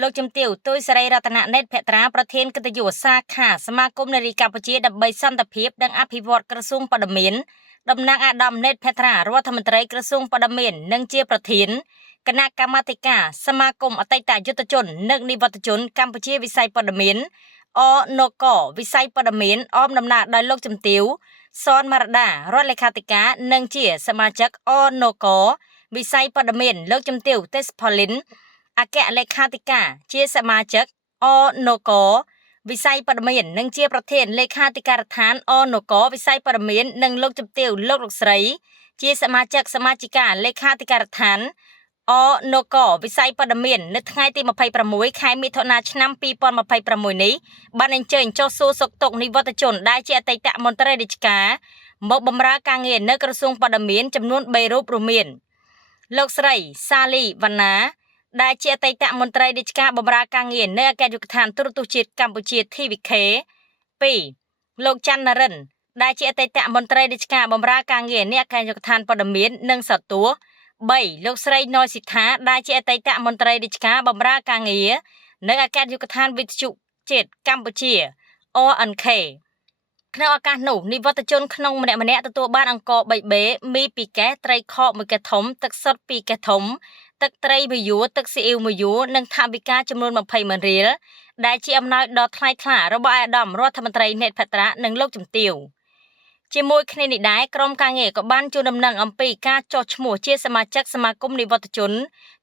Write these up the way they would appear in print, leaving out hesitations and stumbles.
លោកជំទាវទុយសេរីរតនៈណេតភត្រាប្រធានកិត្តិយសសាខាសមាគមនារីកម្ពុជាដើម្បីសន្តិភាពនិងអភិវឌ្ឍក្រសួងបដិមានតំណាងអាដាមណេតភត្រារដ្ឋមន្ត្រីក្រសួងបដិមាននិងជាប្រធានគណៈកម្មាធិការសមាគមអតីតយុទ្ធជននិងនិវត្តជនកម្ពុជាវិស័យបដិមានអនកវិស័យបដិមានអមដំណើរដោយលោកជំទាវសនមរដារដ្ឋលេខាធិការនិងជាសមាជិកអនកវិស័យបដិមានលោកជំទាវទេសផលិនអគ្គលេខាធិការជាសមាជិកអនកវិស័យបដិមាននិងជាប្រធានលេខាធិការដ្ឋានអនកវិស័យបដិមាននិងលោកជំទាវលោកស្រីជាសមាជិកសមាជិកាលេខាធិការដ្ឋានអនកវិស័យបដិមាននៅថ្ងៃទី26ខែមិថុនាឆ្នាំ2026នេះបានអញ្ជើញចុះសួរសុខទុក្ខនិវត្តជនដែលជាអតីតមន្ត្រីរាជការមកបម្រើការងារនៅក្រសួងបដិមានចំនួន3រូបរួមមានលោកស្រីសាលីវណ្ណាដែលជាអតីតមន្ត្រីរាជការបម្រើការងារនៅអគ្គនាយកដ្ឋានទូរទស្សន៍ជាតិកម្ពុជា TVK 2លោកច័ន្ទនរិនដែលជាអតីតមន្ត្រីរាជការបម្រើការងារនៅអគ្គនាយកដ្ឋានព័ត៌មាននិងសតួ3លោកស្រីណយសិដ្ឋាដែលជាអតីតមន្ត្រីរាជការបម្រើការងារនៅអគ្គនាយកដ្ឋានវិទ្យុជាតិកម្ពុជា ONK ក្នុងឱកាសនោះនិវត្តជនក្នុងម្នាក់ទទួលបានអង្គរ 3B មី2កែសត្រីខ1កែសធំទឹកសុទ្ធ2កែសធំទឹកត្រី1យួរទឹកស៊ីអ៊ីវ1យួរនិងថវិកាចំនួន20,000រៀលដែលជាអំណោយដ៏ថ្លៃថ្លារបស់អាដាមរដ្ឋមន្ត្រីណេតភត្រានិងលោកជំទាវជាមួយគ្នានេះដែរក្រុមការងារក៏បានជូនដំណឹងអំពីការចុះឈ្មោះជាសមាជិកសមាគមនិវត្តជន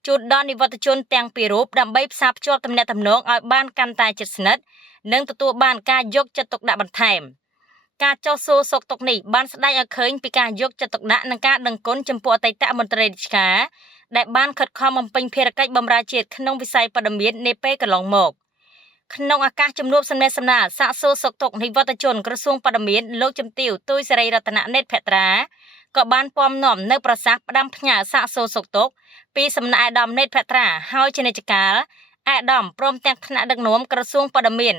ជូនដល់និវត្តជនទាំងពីររូបដើម្បីផ្សារភ្ជាប់ទំនាក់ទំនងឲ្យបានកាន់តែជិតស្និទ្ធនិងទទួលបានការយកចិត្តទុកដាក់បន្ថែមការចុះសួរសុខទុក្ខនេះបានស្ដែងឲ្យឃើញពីការយកចិត្តទុកដាក់និងការដឹងគុណចំពោះអតីតមន្ត្រីរាជការដែលបានខិតខំបំពេញភារកិច្ចបម្រើជាតិក្នុងវិស័យបដិមាននាពេលកន្លងមកក្នុងឱកាសជំនួបសំណេះសំណាលសាកសួរសុខទុក្ខនិវត្តជនក្រសួងបដិមានលោកជំទាវទុយសេរីរតនៈណេតភត្រាក៏បានពំនាំនៅប្រសាសន៍ផ្ដាំផ្ញើសាកសួរសុខទុក្ខពីសំណាក់អាដាមណេតភត្រាហើយជានិច្ចកាលអាដាមព្រមទាំងថ្នាក់ដឹកនាំក្រសួងបដិមាន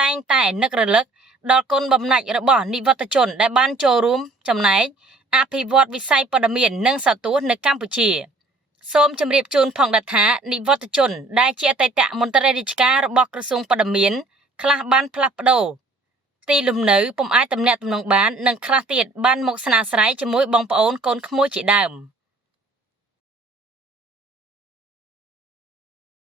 តែងតែនឹករលឹកដល់គុណបំណាច់របស់និវត្តជនដែលបានចូលរួមចំណែកអភិវឌ្ឍវិស័យបដិមាននិងសតួនៅកម្ពុជាសូមជម្រាបជូនផងដែរថានិវត្តជនដែលជាអតីតមន្ត្រីរាជការរបស់ក្រសួងបដិមានខ្លះបានផ្លាស់ប្ដូរទីលំនៅពុំអាចទំនាក់ទំនងបាននិងខ្លះទៀតបានមកស្នាស្រ័យជាមួយបងប្អូនកូនក្មួយជាដើម